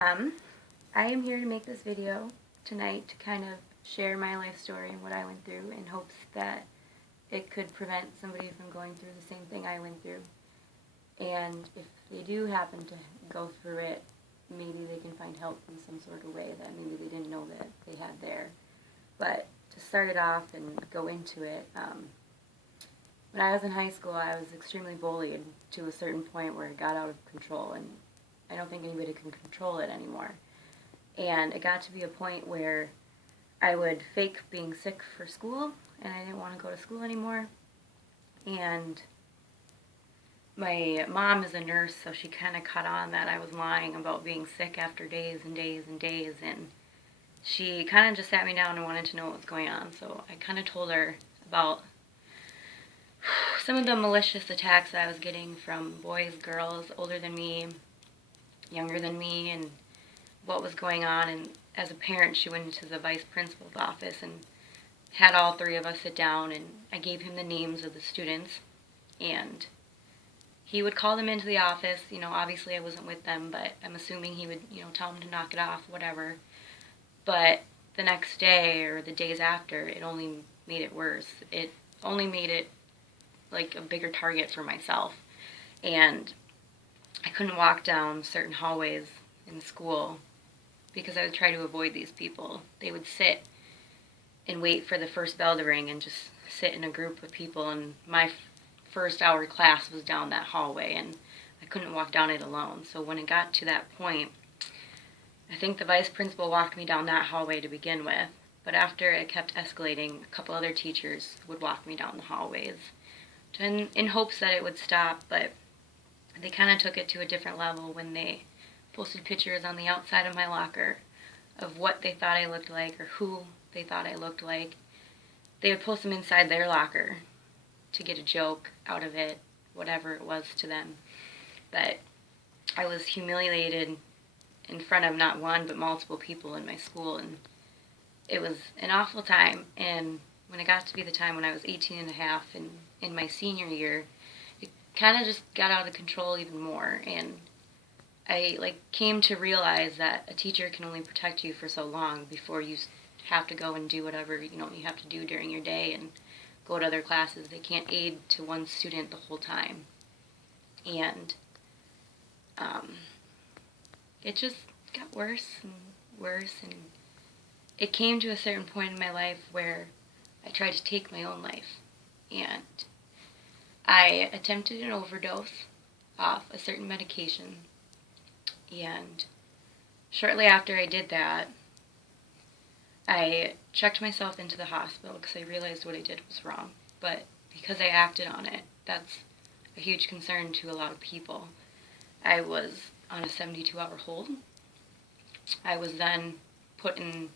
Um, I am here to make this video tonight to kind of share my life story and what I went through in hopes that it could prevent somebody from going through the same thing I went through. And if they do happen to go through it, maybe they can find help in some sort of way that maybe they didn't know that they had there. But to start it off and go into it, when I was in high school, I was extremely bullied to a certain point where it got out of control, and I don't think anybody can control it anymore. And it got to be a point where I would fake being sick for school, and I didn't want to go to school anymore. And my mom is a nurse, so she kind of caught on that I was lying about being sick after days and days and days, and she kind of just sat me down and wanted to know what was going on. So I kind of told her about some of the malicious attacks that I was getting from boys, girls, older than me, younger than me, and what was going on. And as a parent, she went into the vice principal's office and had all three of us sit down, and I gave him the names of the students, and he would call them into the office. Obviously I wasn't with them, but I'm assuming he would, tell them to knock it off, whatever. But the next day or the days after, it only made it worse. It only made it like a bigger target for myself. And I couldn't walk down certain hallways in school because I would try to avoid these people. They would sit and wait for the first bell to ring and just sit in a group of people, and my first hour class was down that hallway, and I couldn't walk down it alone. So when it got to that point, I think the vice principal walked me down that hallway to begin with, but after it kept escalating, a couple other teachers would walk me down the hallways in hopes that it would stop, but they kind of took it to a different level when they posted pictures on the outside of my locker of what they thought I looked like or who they thought I looked like. They would post them inside their locker to get a joke out of it, whatever it was to them. But I was humiliated in front of not one but multiple people in my school, and it was an awful time. And when it got to be the time when I was 18 and a half and in my senior year, it kind of just got out of control even more, and I came to realize that a teacher can only protect you for so long before you have to go and do whatever you have to do during your day and go to other classes. They can't aid to one student the whole time. And it just got worse and worse, and it came to a certain point in my life where I tried to take my own life, and I attempted an overdose off a certain medication. And shortly after I did that, I checked myself into the hospital because I realized what I did was wrong. But because I acted on it, that's a huge concern to a lot of people. I was on a 72-hour hold. I was then put in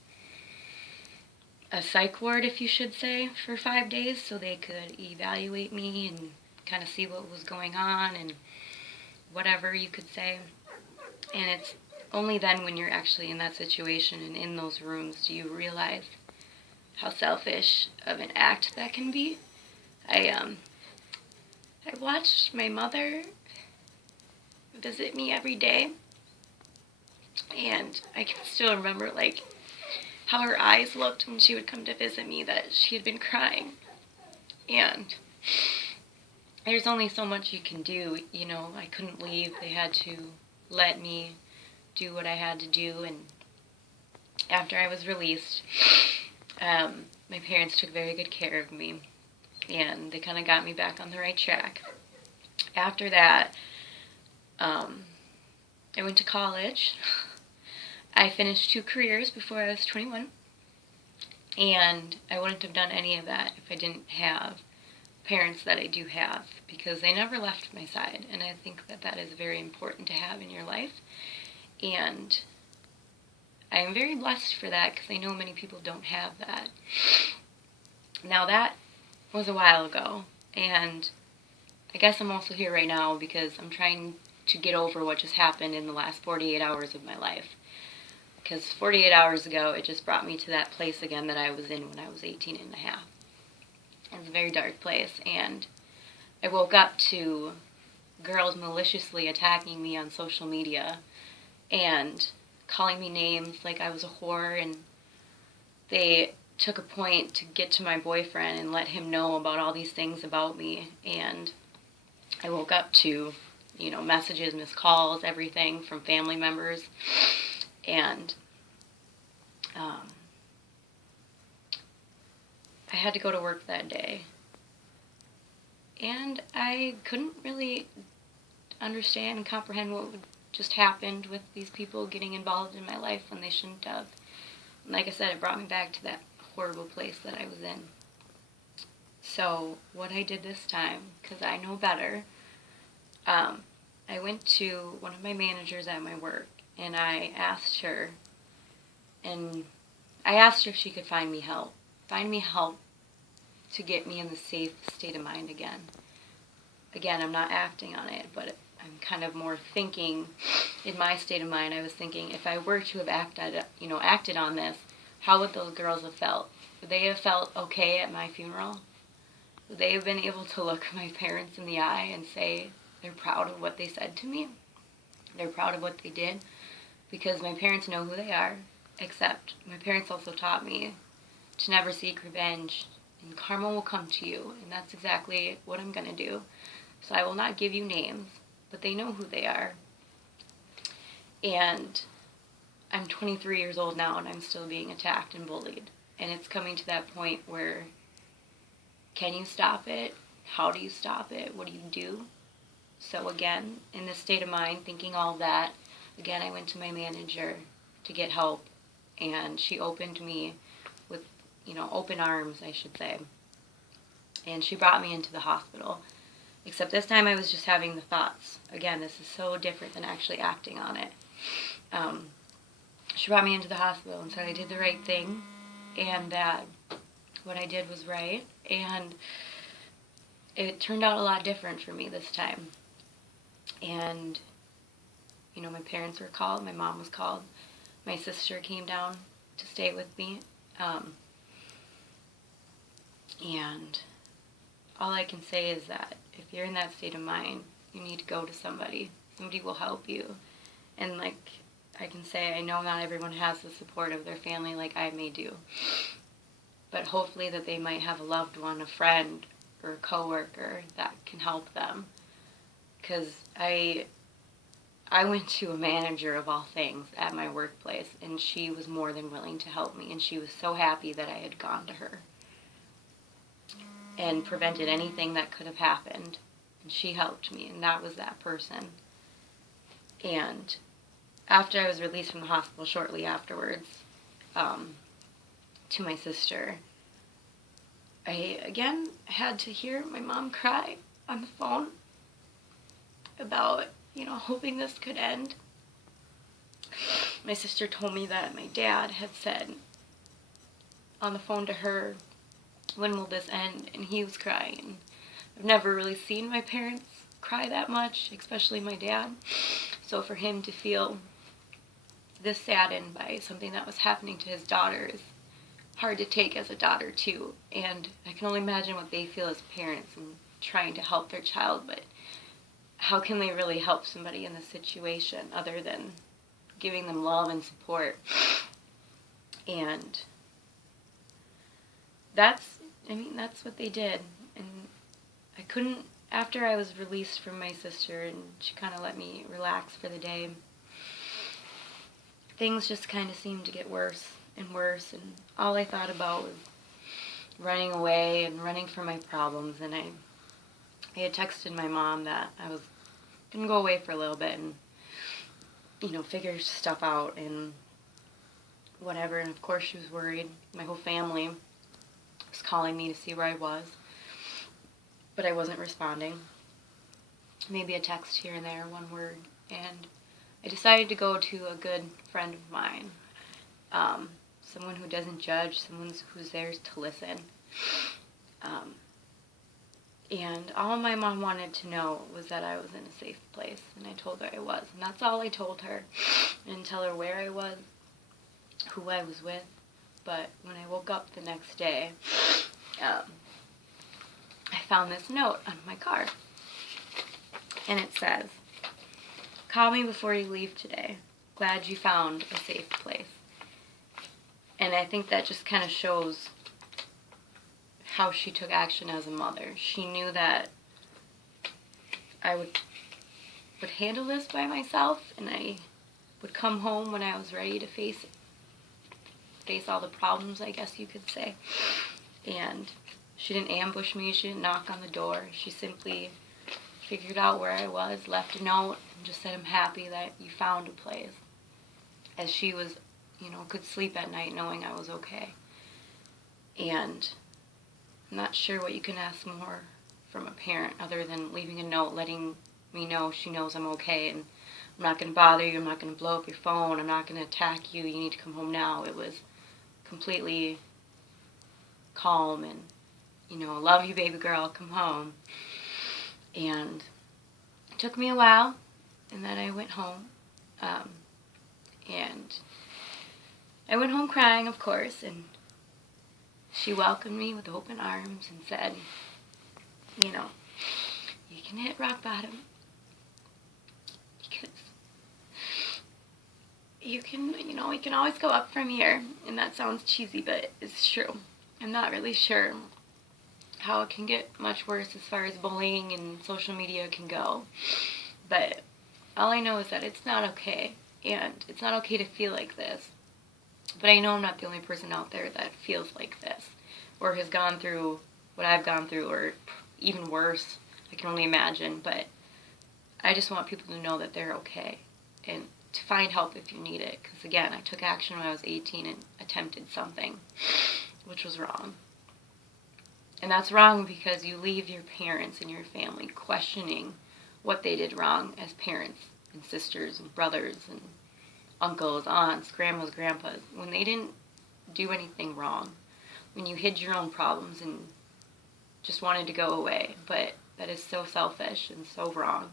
a psych ward, if you should say, for 5 days so they could evaluate me and kind of see what was going on and whatever you could say. And it's only then when you're actually in that situation and in those rooms do you realize how selfish of an act that can be. I watched my mother visit me every day, and I can still remember how her eyes looked when she would come to visit me, that she had been crying. And there's only so much you can do, I couldn't leave. They had to let me do what I had to do. And after I was released, my parents took very good care of me, and they kind of got me back on the right track. After that, I went to college. I finished 2 careers before I was 21, and I wouldn't have done any of that if I didn't have parents that I do have, because they never left my side, and I think that is very important to have in your life. And I am very blessed for that because I know many people don't have that. Now that was a while ago, and I guess I'm also here right now because I'm trying to get over what just happened in the last 48 hours of my life. Because 48 hours ago, it just brought me to that place again that I was in when I was 18 and a half. It was a very dark place, and I woke up to girls maliciously attacking me on social media, and calling me names like I was a whore, and they took a point to get to my boyfriend and let him know about all these things about me. And I woke up to, messages, missed calls, everything from family members. And I had to go to work that day. And I couldn't really understand and comprehend what just happened with these people getting involved in my life when they shouldn't have. And like I said, it brought me back to that horrible place that I was in. So what I did this time, because I know better, I went to one of my managers at my work, and I asked her if she could find me help to get me in the safe state of mind again. Again, I'm not acting on it, but I'm kind of more thinking in my state of mind. I was thinking, if I were to have acted on this, how would those girls have felt? Would they have felt okay at my funeral? Would they have been able to look my parents in the eye and say they're proud of what they said to me? They're proud of what they did? Because my parents know who they are, except my parents also taught me to never seek revenge, and karma will come to you, and that's exactly what I'm going to do. So I will not give you names, but they know who they are. And I'm 23 years old now, and I'm still being attacked and bullied. And it's coming to that point where, can you stop it? How do you stop it? What do you do? So again, in this state of mind, thinking all that, again, I went to my manager to get help, and she opened me with, open arms, I should say. And she brought me into the hospital. Except this time I was just having the thoughts. Again, this is so different than actually acting on it. She brought me into the hospital and said I did the right thing, and that what I did was right. And it turned out a lot different for me this time. And, my parents were called, my mom was called, my sister came down to stay with me. And all I can say is that if you're in that state of mind, you need to go to somebody. Somebody will help you. And like I can say, I know not everyone has the support of their family like I may do. But hopefully that they might have a loved one, a friend, or a coworker that can help them. Because I went to a manager of all things at my workplace, and she was more than willing to help me, and she was so happy that I had gone to her and prevented anything that could have happened. And she helped me, and that was that person. And after I was released from the hospital shortly afterwards, to my sister, I again had to hear my mom cry on the phone about, hoping this could end. My sister told me that my dad had said on the phone to her, "When will this end?" And he was crying. I've never really seen my parents cry that much, especially my dad. So for him to feel this saddened by something that was happening to his daughter is hard to take as a daughter too. And I can only imagine what they feel as parents and trying to help their child, but how can they really help somebody in this situation other than giving them love and support? And that's what they did. And I couldn't, after I was released from my sister and she kind of let me relax for the day, things just kind of seemed to get worse and worse, and all I thought about was running away and running from my problems. And I had texted my mom that I was going to go away for a little bit and, figure stuff out and whatever. And of course she was worried. My whole family was calling me to see where I was, but I wasn't responding. Maybe a text here and there, one word. And I decided to go to a good friend of mine, someone who doesn't judge, someone who's there to listen. And all my mom wanted to know was that I was in a safe place, and I told her I was. And that's all I told her. I didn't tell her where I was, who I was with. But when I woke up the next day, I found this note on my car. And it says, "Call me before you leave today. glad you found a safe place. And I think that just kind of shows how she took action as a mother. She knew that I would handle this by myself, and I would come home when I was ready to face all the problems, I guess you could say. And she didn't ambush me, she didn't knock on the door. She simply figured out where I was, left a note, and just said, I'm happy that you found a place. As she was, could sleep at night knowing I was okay. And I'm not sure what you can ask more from a parent other than leaving a note letting me know she knows I'm okay, and I'm not going to bother you, I'm not going to blow up your phone, I'm not going to attack you, you need to come home now. It was completely calm and, love you, baby girl, come home. And it took me a while, and then I went home. And I went home crying, of course, and she welcomed me with open arms and said, you can hit rock bottom. Because you can always go up from here. And that sounds cheesy, but it's true. I'm not really sure how it can get much worse as far as bullying and social media can go. But all I know is that it's not okay. And it's not okay to feel like this. But I know I'm not the only person out there that feels like this, or has gone through what I've gone through, or even worse. I can only imagine. But I just want people to know that they're okay, and to find help if you need it. Because again, I took action when I was 18 and attempted something, which was wrong. And that's wrong because you leave your parents and your family questioning what they did wrong as parents and sisters and brothers and uncles, aunts, grandmas, grandpas, when they didn't do anything wrong, when you hid your own problems and just wanted to go away. But that is so selfish and so wrong.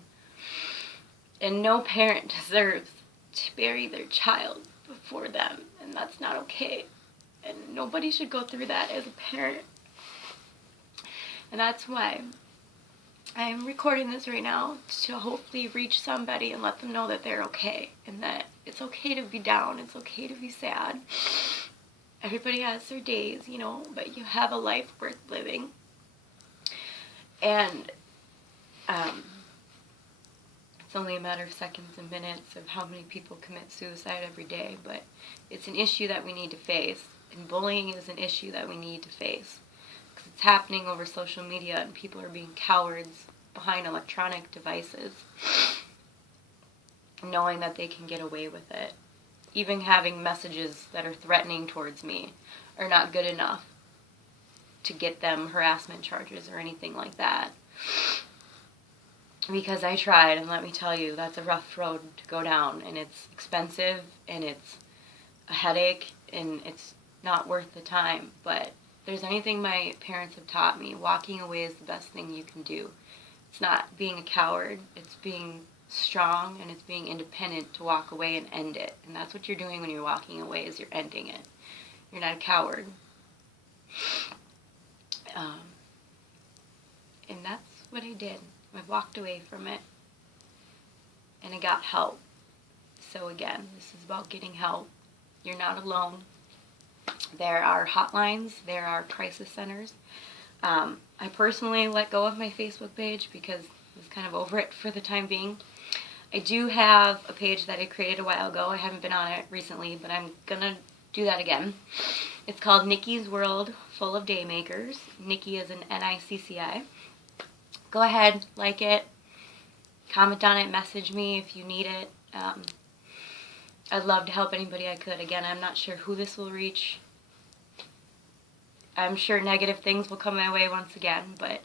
And no parent deserves to bury their child before them, and that's not okay. And nobody should go through that as a parent. And that's why I'm recording this right now, to hopefully reach somebody and let them know that they're okay, and that it's okay to be down, it's okay to be sad. Everybody has their days, but you have a life worth living. And it's only a matter of seconds and minutes of how many people commit suicide every day, but it's an issue that we need to face, and bullying is an issue that we need to face. Because it's happening over social media, and people are being cowards behind electronic devices, knowing that they can get away with it. Even having messages that are threatening towards me are not good enough to get them harassment charges or anything like that. Because I tried, and let me tell you, that's a rough road to go down, and it's expensive, and it's a headache, and it's not worth the time. But if there's anything my parents have taught me, walking away is the best thing you can do. It's not being a coward, it's being strong, and it's being independent to walk away and end it. And that's what you're doing when you're walking away, is you're ending it. You're not a coward. And that's what I did. I walked away from it, and I got help. So again, this is about getting help. You're not alone. There are hotlines, there are crisis centers. I personally let go of my Facebook page because I was kind of over it for the time being. I do have a page that I created a while ago. I haven't been on it recently, but I'm going to do that again. It's called Nikki's World Full of Daymakers. Nikki is an N-I-C-C-I. Go ahead, like it, comment on it, message me if you need it. I'd love to help anybody I could. Again, I'm not sure who this will reach. I'm sure negative things will come my way once again, but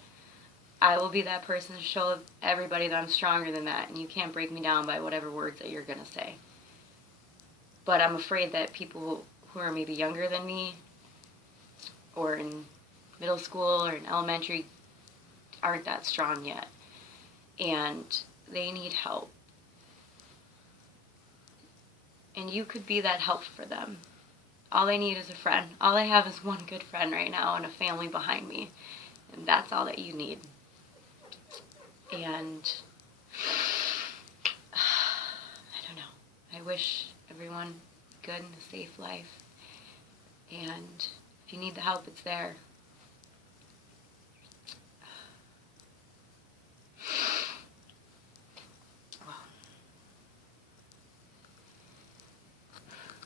I will be that person to show everybody that I'm stronger than that, and you can't break me down by whatever words that you're going to say. But I'm afraid that people who are maybe younger than me, or in middle school or in elementary, aren't that strong yet, and they need help. And you could be that help for them. All I need is a friend. All I have is one good friend right now and a family behind me, and that's all that you need. And I don't know. I wish everyone good and a safe life. And if you need the help, it's there.